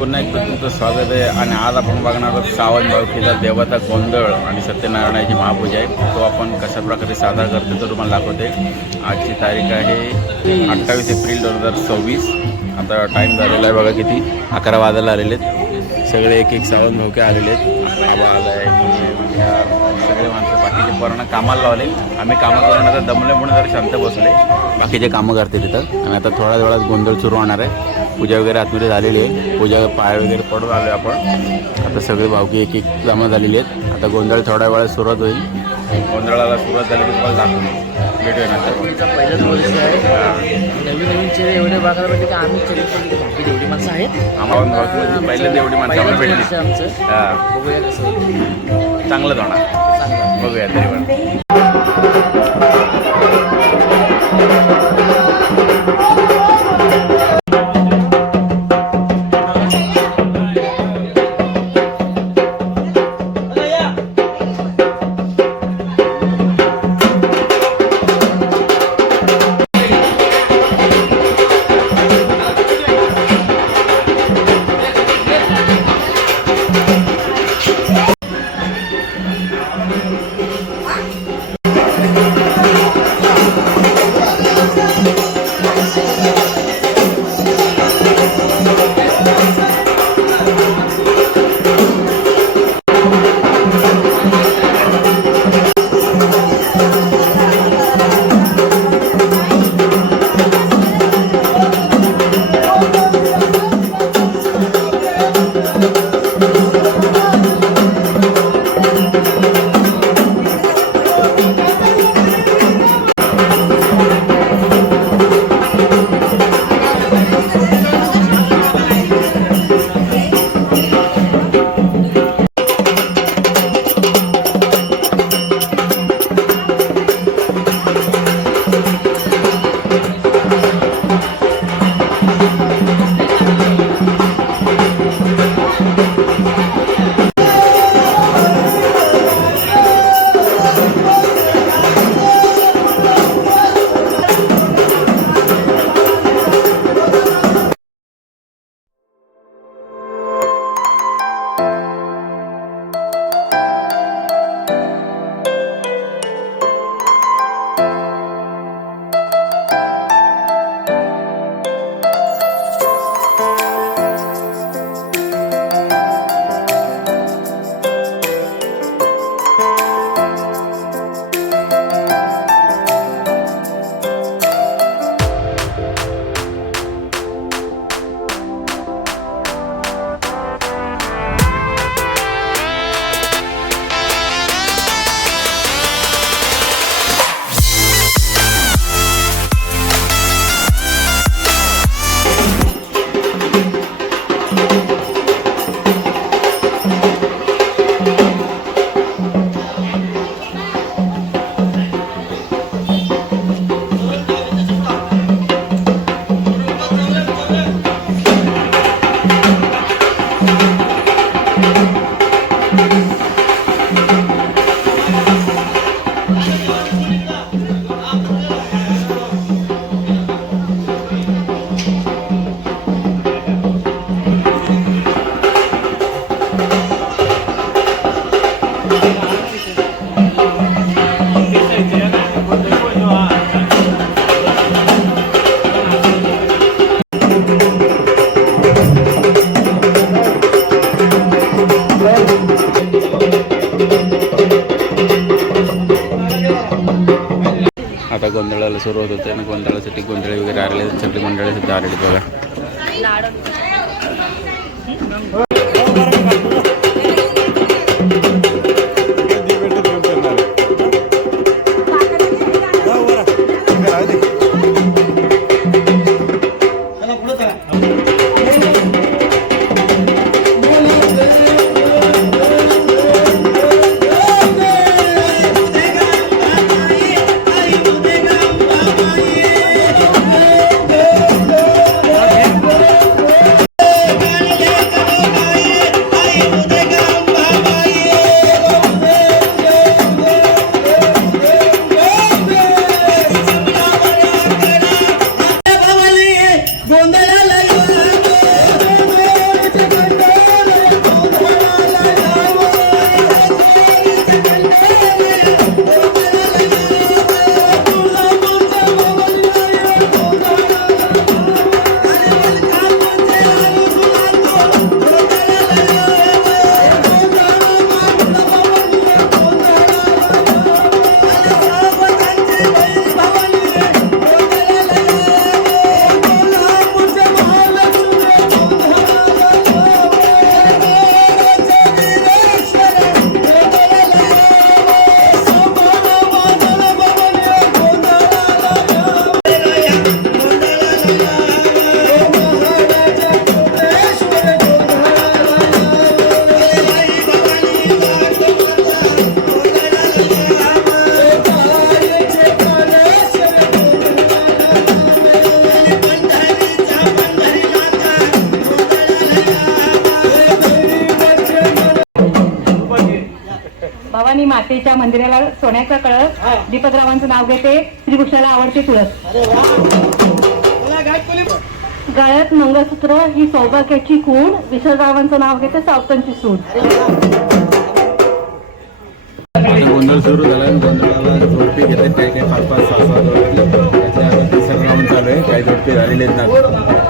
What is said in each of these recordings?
पुन्हा एकदा तुमचं स्वागत आहे. आणि आज आपण बघणार आहोत श्रावण भावकीचा देवाचा गोंधळ आणि सत्यनारायणाची महापूजा आहे. तो आपण कशा प्रकारे साजरा करतो तो तुम्हाला दाखवते. आजची तारीख आहे 28 एप्रिल 2026. आता टाईम झालेला आहे बघा किती, 11 वाजायला आलेले आहेत. सगळे एक एक श्रावण भावके आलेले आहेत. आबा आला आहे, सगळे माणसं बाकीचे पोरांना कामाला लावले. आम्ही कामं करून आता दमल्यामुळे जरा शांत बसले. बाकीचे कामं करते तिथं. आणि आता थोड्या वेळात गोंधळ सुरू होणार आहे. पूजा वगैरे आतमध्ये झालेली आहे. पूजा पाय वगैरे पडून आलो आपण. आता सगळे भावकी एक एक जमा झालेली आहेत. आता गोंधळ थोड्या वेळात सुरुवात होईल. गोंधळाला सुरुवात झाली की तुम्हाला दाखवून भेटूया नंतर. पहिलाच वर्ष आहे. नवीन नवीन चेहरे एवढे बघायला भेटले की आम्ही चेहरे बाकी एवढी माणसं आहेत. आम्हाला भावकीमध्ये पहिल्यांदा एवढी माणसं आम्हाला भेटली. आमचं हां, बघूया कसं चांगलं होणार. चांगलं बघूया तरी पण. आता गोंधळाला सुरुवात होते आणि गोंधळासाठी गोंधळी वगैरे आलेले सगळे मंडळी सुद्धा आलेली बघा. भवानी मातेच्या मंदिराला सोन्याचा कळस. दीपकरावांचं नाव घेते. श्रीकृष्णाला आवडते तुळस. गळ्यात मंगळसूत्र ही सौभाग्याची खूण. विठ्ठलरावांचं नाव घेते. सावतांची सूट. गोंधळ सुरू झाला आणि गोंधळाला जोडपी घेत आहेत. काही काही 5-5, 6-6 जोडपी. त्याच्या आता तिसरं राऊंड चालू आहे. काही जोडपी झालेले आहेत ना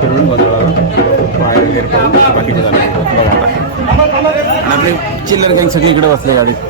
फिरून गोंधळाला पाय वगैरे करून बाकीचे झाले बघा आता. आणि आपले चिल्लर गँग सगळी इकडे बसले गाडीत.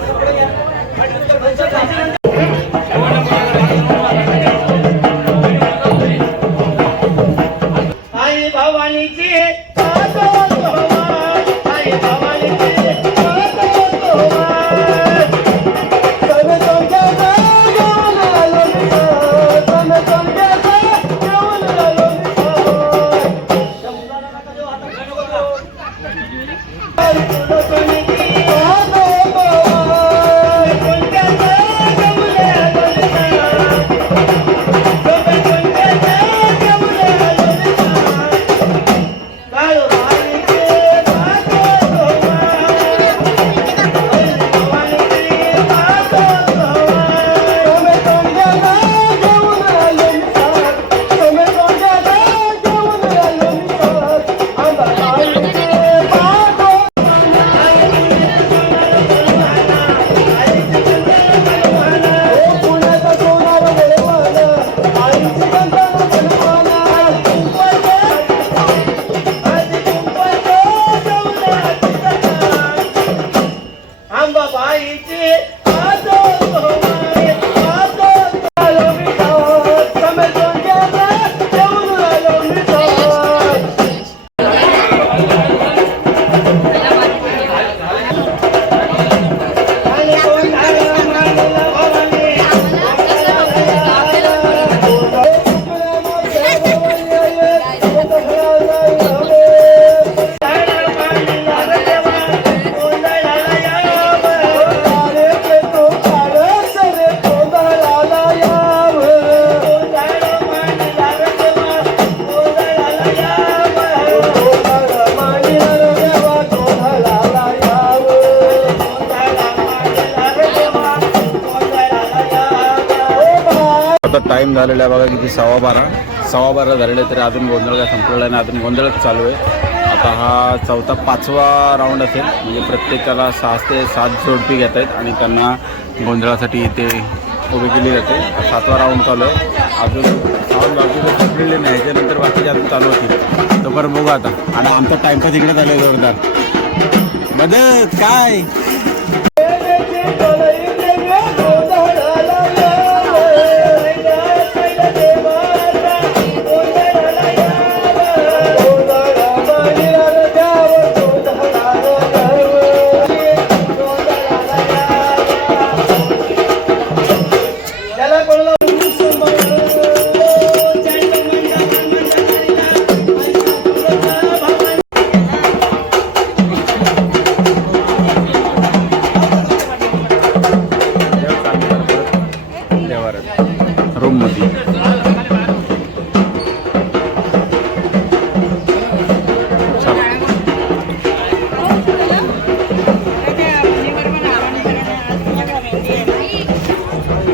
आता टाईम झालेला आहे बघा किती 12:15 झालेला आहे तरी अजून गोंधळ काय संपलेला नाही. अजून गोंधळच चालू आहे. आता हा 4था-5वा राऊंड असेल. म्हणजे प्रत्येकाला 6 ते 7 जोडपी घेत आहेत आणि त्यांना गोंधळासाठी इथे उभी केली जाते. 7वा राऊंड चालू आहे. अजून साऊंड बाजूला संपलेले नाही. याच्यानंतर बाकीचे अजून चालू होतील. तोपर्यंत बघू आता. आणि आमचा टाईमपास इकडे झाला आहे जोरदार. मदत काय रूममध्ये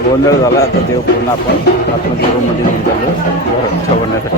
गोंधळ झाला. आता देव पूर्ण आपण आतमध्ये रूममध्ये घेऊन चाललो ठेवण्यासाठी.